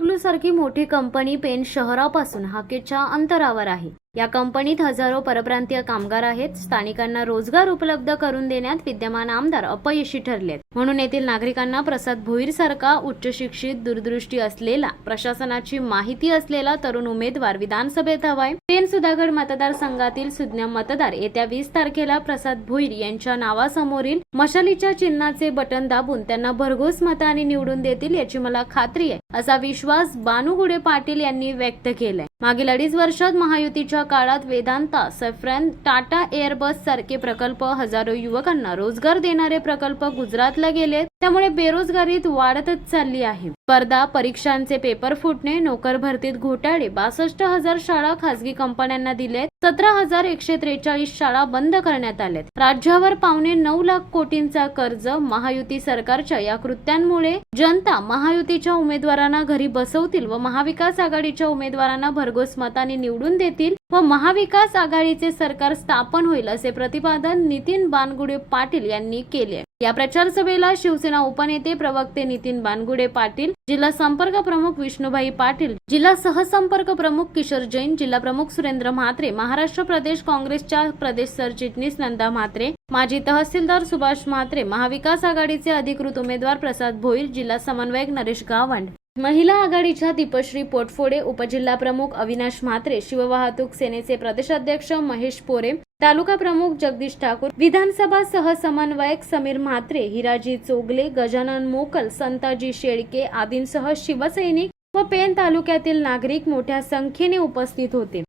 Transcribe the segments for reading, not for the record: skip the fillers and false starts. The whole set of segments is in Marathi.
JSW सारखी मोठी कंपनी पेण शहरापासून हाकेच्या अंतरावर आहे। या कंपनीत हजारो परप्रांतीय कामगार आहेत। स्थानिकांना रोजगार उपलब्ध करून देण्यात विद्यमान आमदार अपयशी ठरलेत, म्हणून येथील नागरिकांना प्रसाद भोईर सारखा उच्च शिक्षित, दूरदृष्टी असलेला, प्रशासनाची माहिती असलेला तरुण उमेदवार विधानसभेत हवाय। पेण सुधागड मतदारसंघातील सुज्ञ मतदार येत्या 20 तारखेला प्रसाद भोईर यांच्या नावासमोरील मशालीच्या चिन्हाचे बटन दाबून त्यांना भरघोस मताने निवडून देतील याची मला खात्री आहे, असा विश्वास बानुगुडे पाटील यांनी व्यक्त केलाय। मागील 2.5 वर्षात महायुतीच्या काळात वेदांता, सॅफ्रॉन, टाटा एअरबस सारखे प्रकल्प, हजारो युवकांना रोजगार देणारे प्रकल्प गुजरातला गेले, त्यामुळे बेरोजगारीत वाढतच चालली आहे। स्पर्धा परीक्षांचे पेपर फुटणे, नोकर भरतीत घोटाळे, 62,000 शाळा खासगी कंपन्यांना दिलेत, 17,143 शाळा बंद करण्यात आलेत, राज्यावर 9.25 लाख कोटींचा कर्ज। महायुती सरकारच्या या कृत्यांमुळे जनता महायुतीच्या उमेदवारांना घरी बसवतील व महाविकास आघाडीच्या उमेदवारांना भरघोस मताने निवडून देतील व महाविकास आघाडीचे सरकार स्थापन होईल, असे प्रतिपादन नितीन बानगुडे पाटील यांनी केले। या प्रचार सभेला शिवसेना उपनेते प्रवक्ते नितीन बानगुडे पाटील, जिल्हा संपर्क प्रमुख विष्णुभाई पाटील, जिल्हा सहसंपर्क प्रमुख किशोर जैन, जिल्हा प्रमुख सुरेंद्र म्हात्रे, महाराष्ट्र प्रदेश काँग्रेसच्या प्रदेश सरचिटणीस नंदा म्हात्रे, माजी तहसीलदार सुभाष म्हात्रे, महाविकास आघाडीचे अधिकृत उमेदवार प्रसाद भोईर, जिल्हा समन्वयक नरेश गावंड, महिला आघाडीच्या दीपश्री पोटफोडे, उपजिल्हा प्रमुख अविनाश म्हात्रे, शिववाहतूक सेनेचे प्रदेशाध्यक्ष महेश पोरे, तालुका प्रमुख जगदीश ठाकूर, विधानसभा सहसमन्वयक समीर म्हात्रे, हिराजी चोगले, गजानन मोकल, संताजी शेळके आदींसह शिवसैनिक व पेण तालुक्यातील नागरिक मोठ्या संख्येने उपस्थित होते।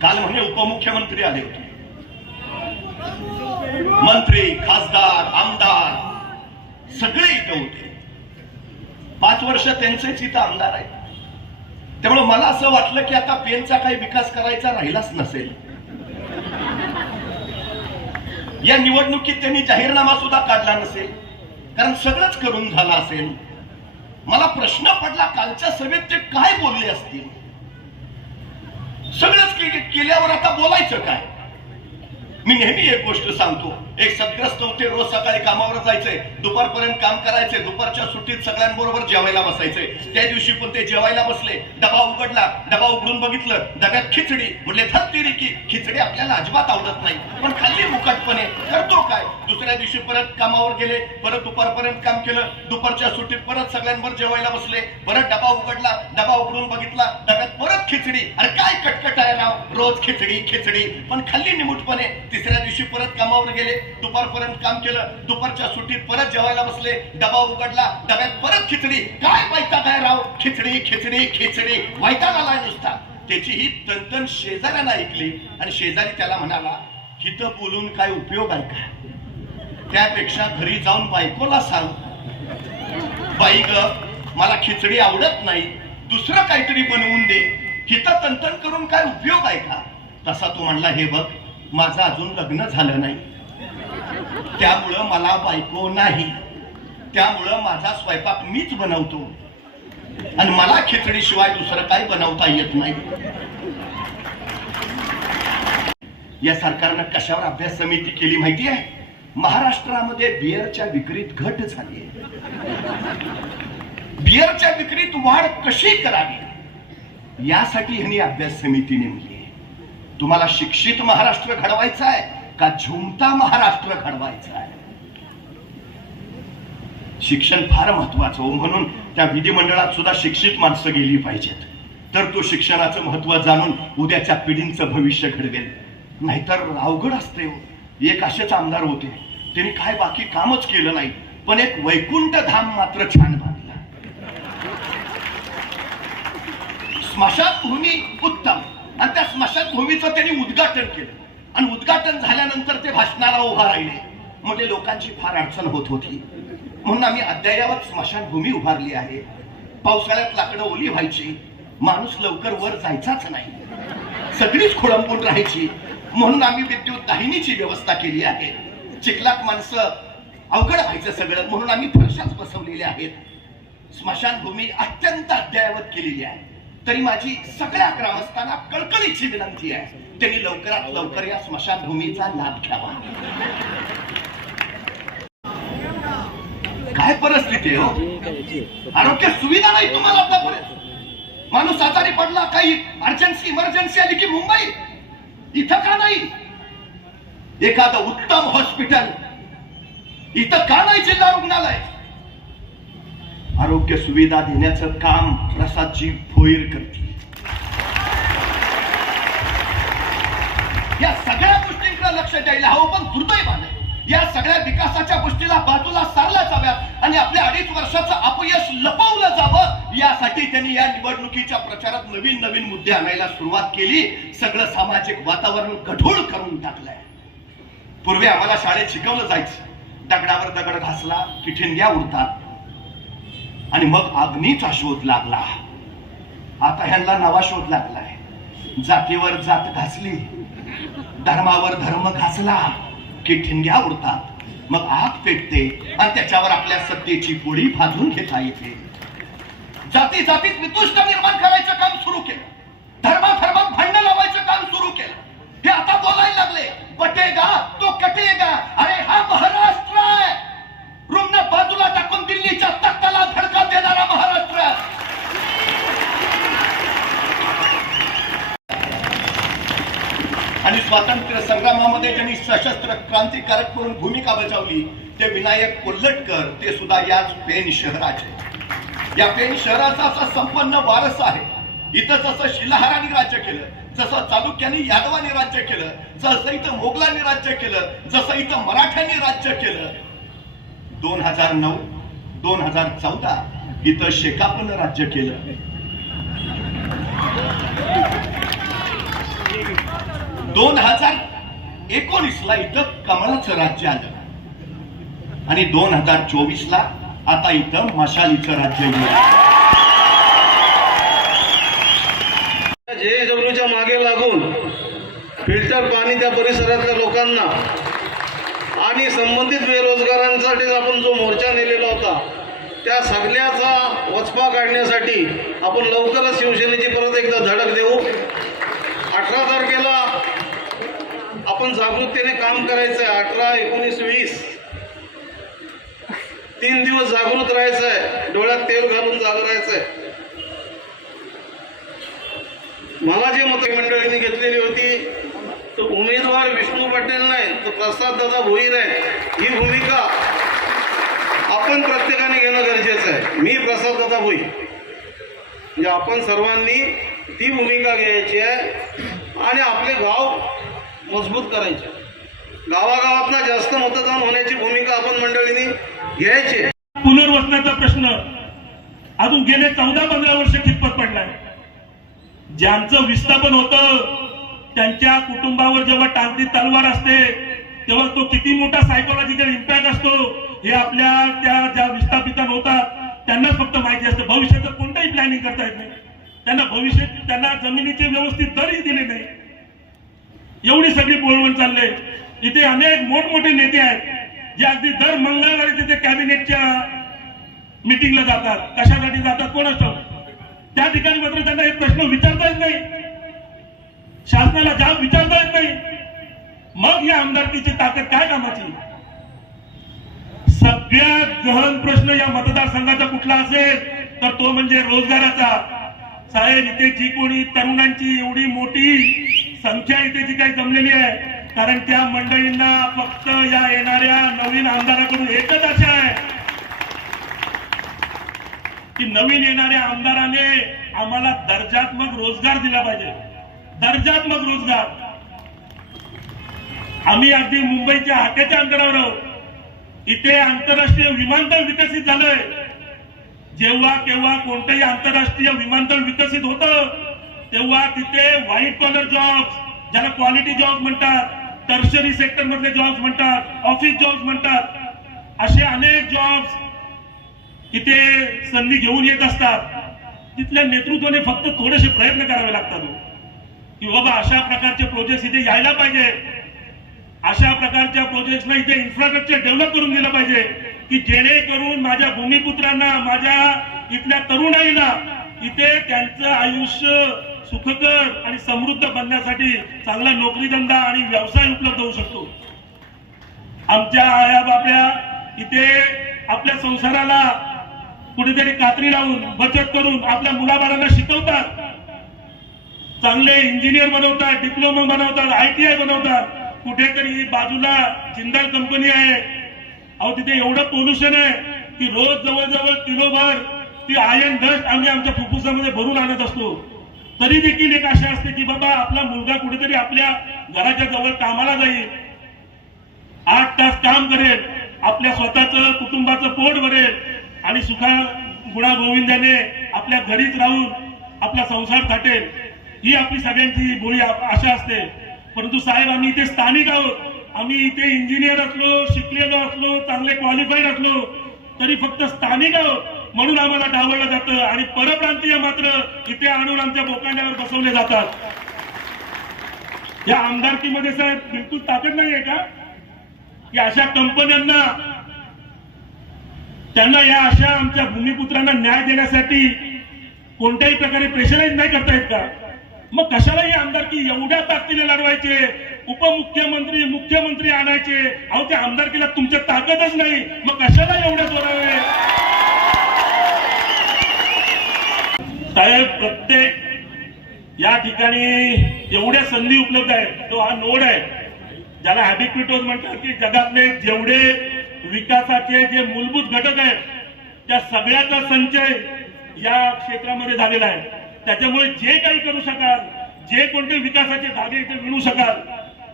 काल म्हणे उपमुख्यमंत्री आले होते, मंत्री, खासदार, आमदार सगळे इथं होते। 5 वर्ष त्यांचेच इथं आमदार आहेत, त्यामुळे मला असं वाटलं की आता पेणचा काही विकास करायचा राहिलाच नसेल। या निवडणुकीत त्यांनी जाहीरनामा सुद्धा काढला नसेल, कारण सगळंच करून झालं असेल। मला प्रश्न पडला कालच्या सभेत ते काय बोलले असतील। सगळंच केल्यावर आता बोलायचं काय? मी नेहमी एक गोष्ट सांगतो, एक सद्ग्रस्त होते, रोज सकाळी कामावर जायचे, दुपारपर्यंत काम करायचे, दुपारच्या सुट्टीत सगळ्यांबरोबर जेवायला बसायचे। त्या दिवशी पण ते जेवायला बसले, डबा उघडला, डबा उघडून बघितलं, डब्यात खिचडी। म्हटले धत्तेरी की खिचडी आपल्याला अजिबात आवडत नाही, पण खाल्ली मुकाटपणे, करतो काय? दुसऱ्या दिवशी परत कामावर गेले, परत दुपारपर्यंत काम केलं, दुपारच्या सुट्टीत परत सगळ्यांबरोबर जेवायला बसले, परत डबा उघडला, डबा उघडून बघितला, डब्यात परत खिचडी। अरे काय कटकट आहे राव, रोज खिचडी खिचडी, पण खाल्ली निमूटपणे। तिसऱ्या दिवशी परत कामावर गेले, दुपारपर्यंत काम केलं, दुपारच्या सुट्टीत परत जेवायला बसले, डबा उघडला, डब्यात परत खिचडी। काय वैताग आहे राव, खिचडी खिचडी खिचडी, वैताग आलाय नुसता। त्याची ही तनतन शेजाऱ्यानं ऐकली आणि शेजारी त्याला म्हणाला, हिथं बोलून काय उपयोग आहे का? त्यापेक्षा घरी जाऊन बायकोला सांग, बाई ग मला खिचडी आवडत नाही, दुसरं काहीतरी बनवून दे, हिथं तनतन करून काय उपयोग आहे का? तसा तो म्हणला, हे बघ माझं अजून लग्न झालं नाही, त्यामुळं मला बायको नाही, त्यामुळं माझा स्वयंपाक मीच बनवतो आणि मला खिचडी शिवाय दुसरं काही बनवता येत नाही। या सरकारनं कशावर अभ्यास समिती केली माहिती आहे? महाराष्ट्रामध्ये बिअरच्या विक्रीत घट झाली आहे, बिअरच्या विक्रीत वाढ कशी करावी यासाठी ह्यांनी अभ्यास समिती नेमली। तुम्हाला शिक्षित महाराष्ट्र घडवायचा आहे का झुमता महाराष्ट्र घडवायचा आहे? शिक्षण फार महत्वाचं हो, म्हणून त्या विधिमंडळात सुद्धा शिक्षित माणसं गेली पाहिजेत, तर तो शिक्षणाचं महत्व जाणून उद्याच्या पिढींचं भविष्य घडवेल, नाहीतर अवघड असते। एक असेच आमदार होते, त्यांनी काय बाकी कामच केलं नाही, पण एक वैकुंठ धाम मात्र छान बांधला। स्मशानभूमी उत्तम, आणि त्या स्मशानभूमीचं त्यांनी उद्घाटन केलं आणि उद्घाटन झाल्यानंतर ते भाषणाला उभा राहिले। म्हणजे लोकांची फार अडचण होत होती, म्हणून आम्ही अद्ययावत स्मशानभूमी उभारली आहे। पावसाळ्यात लाकडं ओली व्हायची, माणूस लवकर वर जायचाच नाही, सगळीच खोळंबून राहायची, म्हणून आम्ही विद्युत दाहिनीची व्यवस्था केली आहे। चिखलात माणसं अवघड व्हायचं सगळं, म्हणून आम्ही फरशाच बसवलेल्या आहेत। स्मशानभूमी अत्यंत अद्ययावत केलेली आहे। तरी माझी सगळ्या ग्रामस्थांना कळकळीची विनंती आहे, त्यांनी लवकरात लवकर या स्मशानभूमीचा लाभ घ्यावा। काय परिस्थिती आहे हो? आरोग्य सुविधा नाही तुम्हाला आतापर्यंत. माणूस आजारी पडला, काही अर्जन्सी इमर्जन्सी आली की मुंबई, इथं का नाही? एखादं उत्तम हॉस्पिटल इथं का नाही? जिल्हा रुग्णालय. आरोग्य सुविधा देण्याचं काम प्रसादजी भोईर करते. या सगळ्या गोष्टींकडे लक्ष द्यायला हवं, पण दुर्दैवाने या सगळ्या विकासाच्या गोष्टीला बाजूला सारल्या जाव्यात आणि आपल्या 2.5 वर्षाचं अपयश लपवलं जावं, यासाठी त्यांनी या निवडणुकीच्या प्रचारात नवीन नवीन मुद्दे आणायला सुरुवात केली. सगळं सामाजिक वातावरण कठोर करून टाकलंय. पूर्वी आम्हाला शाळेत शिकवलं जायचं, दगडावर दगड घासला की ठिणग्या उडतात आणि मग अग्नीचा शोध लागला. आता ह्यांना नवा शोध लागलाय. जातीवर जात घासली, धर्मावर धर्म घासला की ठिणग्या उडतात, मग आग पेटते आणि त्याच्यावर आपल्या सत्तेची पोळी भाजून घेता येते. जाती जातीत वितुष्ट निर्माण करायचं काम सुरू केलं, धर्मात भांडण लावायचं काम सुरू केलं. हे आता बोलायला लागले, बटेगा तो कटेगा. अरे हा महाराष्ट्र आहे, रुग्ण बाजूला टाकून दिल्लीच्या तख्ताला धडका देणारा महाराष्ट्र. आणि स्वातंत्र्य संग्रामामध्ये ज्यांनी सशस्त्र क्रांतिकारक म्हणून भूमिका बजावली ते विनायक कोल्हटकर, ते सुद्धा याच पेण शहराचे. या पेण शहराचा असा संपन्न वारस आहे. इथं जसं शिलाहारांनी राज्य केलं, जसं चालुक्यांनी यादवांनी राज्य केलं, जसं इथं मोगलांनी राज्य केलं, जसं इथं मराठ्यांनी राज्य केलं, 2009 2014 इथं शेकापनं राज्य केलं. 2019ला इथं कमळाचं राज्य आलं आणि 2024ला आता इथं मशालीचं राज्य येईल. JSWच्या मागे लागून फिल्टर पाणी त्या परिसरातल्या लोकांना आणि संबंधित बेरोजगारांसाठी आपण जो मोर्चा नेलेला होता त्या सगळ्याचा वचपा काढण्यासाठी आपण लवकरच शिवसेनेची परत एकदा धडक देऊ. 18 तारखेला आपण जागृततेने काम करायचं आहे. 18, 19, 20 3 दिवस जागृत राहायचं आहे, डोळ्यात तेल घालून जागरायचं आहे. मला जे मंत्रिमंडळीने घेतलेली होती तो उमेदवार विष्णू पटेल नाही, तो प्रसाद दादा भोईर आहे. ही भूमिका आपण प्रत्येकाने घेणं गरजेचं आहे. मी प्रसाद दादा भोईर, म्हणजे आपण सर्वांनी ती भूमिका घ्यायची आहे आणि आपले गाव मजबूत करायचे. गावागावातला जास्त मतदान होण्याची भूमिका आपण मंडळींनी घ्यायची. पुनर्वसनाचा प्रश्न अजून गेले 14-15 वर्ष कितपत पडलाय. ज्यांचं विस्थापन होतं त्यांच्या कुटुंबावर जेव्हा टांगती तलवार असते तेव्हा तो किती मोठा सायकोलॉजिकल इम्पॅक्ट असतो हे आपल्या त्या ज्या विस्थापितांना होतात त्यांनाच फक्त माहिती असतं. भविष्याचं कोणतंही प्लॅनिंग करता येत नाही त्यांना. त्यांना जमिनीचे व्यवस्थित दरही दिले नाही. एवढी सगळी बोलवण चालले. इथे अनेक मोठमोठे नेते आहेत जे अगदी दर मंगळवारी तिथे कॅबिनेटच्या मिटिंगला जातात. कशासाठी जातात कोणाच ठाऊक. त्या ठिकाणी मात्र त्यांना एक प्रश्न विचारता येत नाही, शासनाला जाब विचारता येत नाही. मग या आमदारकीची ताकद काय कामाची. सगळ्यात गहन प्रश्न या मतदारसंघाचा कुठला असेल तर तो म्हणजे रोजगाराचा. साहेब, इथे जी कोणी तरुणांची एवढी मोठी संख्या इथे जी काही जमलेली आहे, कारण त्या मंडळींना फक्त या येणाऱ्या नवीन आमदाराकडून एकच आशा आहे की नवीन येणाऱ्या आमदाराने आम्हाला दर्जात्मक रोजगार दिला पाहिजे. दर्जात्मक रोजगार. आम्ही अगदी मुंबईच्या हाकेच्या अंतरावर आहोत. इथे आंतरराष्ट्रीय विमानतळ विकसित झालंय. जेव्हा केव्हा कोणतंही आंतरराष्ट्रीय विमानतळ विकसित होतं तेव्हा तिथे व्हाईट कॉलर जॉब्स, ज्याला क्वालिटी जॉब म्हणतात, टर्शरी सेक्टर मधले जॉब्स म्हणतात, ऑफिस जॉब्स म्हणतात, असे अनेक जॉब्स इथे संधी घेऊन येत असतात. तिथल्या नेतृत्वाने फक्त थोडेसे प्रयत्न करावे लागतात की बाबा अशा प्रकारचे प्रोजेक्ट इथे यायला पाहिजे. अशा प्रकारच्या प्रोजेक्टना इथे इन्फ्रास्ट्रक्चर डेव्हलप करून दिलं पाहिजे की जेणेकरून माझ्या भूमिपुत्रांना, माझ्या इथल्या तरुणाईला इथे त्यांचं आयुष्य सुखकर आणि समृद्ध बनण्यासाठी चांगला नोकरीधंदा आणि व्यवसाय उपलब्ध होऊ शकतो. आमच्या आया बाप्या इथे आपल्या संसाराला कुठेतरी कात्री लावून बचत करून आपल्या मुलाबाळांना शिकवतात, चांगले इंजिनियर बनवतात, डिप्लोमा बनवतात, ITI बनवतात. कुठेतरी बाजूला जिंदाल कंपनी आहे, अहो तिथे एवढं पोल्युशन आहे की रोज जवळजवळ किलोभर ती आयर्न डस्ट आम्ही आमच्या फुफ्फुसामध्ये भरून आणत असतो. तरी देखील एक आशा असते की बाबा आपला मुलगा कुठेतरी आपल्या घराच्या जवळ कामाला जाईल, 8 तास काम करेल, आपल्या स्वतःचं कुटुंबाचं पोट भरेल आणि सुखा गुणा गोविंदाने आपल्या घरीच राहून आपला संसार थाटेल, ही आपली सगळ्यांची भोळी आशा असते. परंतु साहेब, आम्ही इथे स्थानिक आहोत, आम्ही इथे इंजिनियर असलो, शिकलेलो असलो, चांगले क्वालिफाईड असलो तरी फक्त स्थानिक आहोत म्हणून आम्हाला डावललं जातं आणि परप्रांतीय मात्र इथे आणून आमच्या बोकांड्यावर बसवले जातात. या आमदारकीमध्ये साहेब बिलकुल ताकद नाहीये का की अशा कंपन्यांना त्यांना या अशा आमच्या भूमिपुत्रांना न्याय देण्यासाठी कोणत्याही प्रकारे प्रेशराईज नाही करता येत का? मग कशाला ही आमदारकी एवढ्या ताकदीने लढवायचे, उपमुख्यमंत्री मुख्यमंत्री आणायचे? अहो त्या आमदारकीला तुमच्या ताकदच नाही, मग कशाला एवढ्या जोरावे? साहेब, प्रत्येक या ठिकाणी एवढ्या संधी उपलब्ध आहेत. तो हा नोड आहे ज्याला हॅबिक्युटोज म्हणतात की जगातले जेवढे विकासाचे जे मूलभूत घटक आहेत त्या सगळ्याचा संचय या क्षेत्रामध्ये झालेला आहे. त्याच्यामुळे जे काही करू शकाल, जे कोणते विकासाचे धागे इथे मिळू शकाल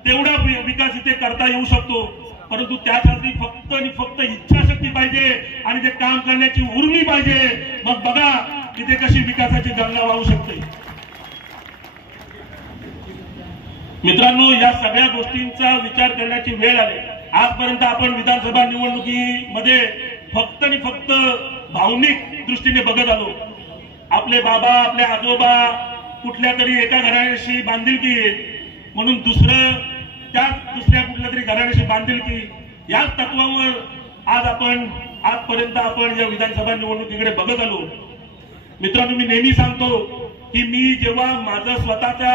तेवढा विकास इथे करता येऊ शकतो. परंतु त्यासाठी फक्त आणि फक्त इच्छाशक्ती पाहिजे आणि ते काम करण्याची उर्मी पाहिजे. मग बघा इथे कशी विकासाची गंगा वाहू शकते. मित्रांनो, या सगळ्या गोष्टींचा विचार करण्याची वेळ आली. आजपर्यंत आपण विधानसभा निवडणुकीमध्ये फक्त आणि फक्त भावनिक दृष्टीने बघत आलो. आपले बाबा, आपले आजोबा कुठल्या तरी एका घराण्याशी बांधिलकी म्हणून दुसऱ्या कुठल्या तरी घराण्याशी बांधिलकी, याच तत्वावर आजपर्यंत आपण या विधानसभा निवडणुकीकडे बघत आलो. मित्रांनो, मी नेहमी सांगतो की मी जेव्हा माझा स्वतःचा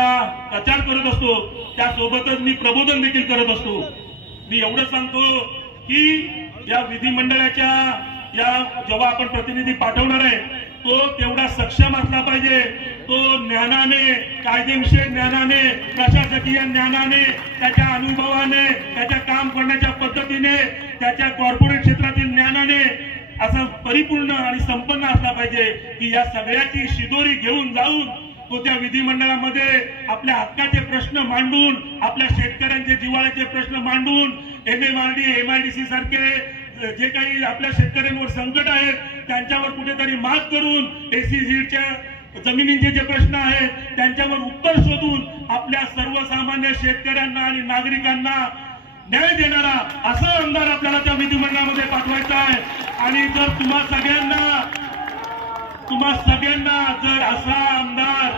प्रचार करत असतो त्यासोबतच मी प्रबोधन देखील करत असतो. मी एवढं सांगतो की या विधिमंडळाच्या जेव्हा आपण प्रतिनिधी पाठवणार आहे तो तेवढा सक्षम असला पाहिजे. तो ज्ञानाने, कायदेविषयक ज्ञानाने, प्रशासकीय ज्ञानाने, त्याच्या अनुभवाने, त्याच्या काम करण्याच्या पद्धतीने, त्याच्या कॉर्पोरेट क्षेत्रातील ज्ञानाने असा परिपूर्ण आणि संपन्न असला पाहिजे की या सगळ्याची शिदोरी घेऊन जाऊन तो त्या विधिमंडळामध्ये आपल्या हक्काचे प्रश्न मांडून, आपल्या शेतकऱ्यांचे जिव्हाळ्याचे प्रश्न मांडून, MMRD, MIDC सारखे जे काही आपल्या शेतकऱ्यांवर संकट आहेत त्यांच्यावर कुठेतरी मात करून SEZच्या जमिनींचे जे प्रश्न आहेत त्यांच्यावर उत्तर शोधून आपल्या सर्वसामान्य शेतकऱ्यांना आणि नागरिकांना न्याय देणारा असा आमदार आपल्याला त्या विधिमंडळामध्ये पाठवायचा आहे. आणि जर तुम्हा सगळ्यांना जर असा आमदार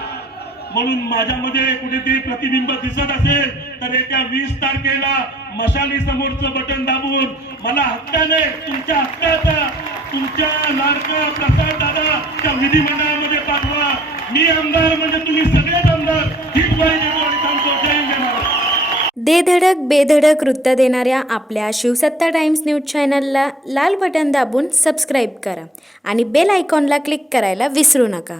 म्हणून माझ्यामध्ये कुठेतरी प्रतिबिंब दिसत असेल तर येत्या 20 तारखेला मशाली समोरचं बटन दाबून मला हक्काने तुमच्या हक्काचा, तुमच्या लाडका प्रसाद दादा त्या विधिमंडळामध्ये पाठवा. मी आमदार म्हणजे तुम्ही सगळेच आमदार, हीच ग्वाही देतो आणि सांगतो. जय हिंद, जय महाराष्ट्र. देधडक बेधडक वृत्त देणाऱ्या आपल्या शिवसत्ता टाइम्स न्यूज चॅनलला लाल बटन दाबून सबस्क्राईब करा आणि बेल आयकॉनला क्लिक करायला विसरू नका.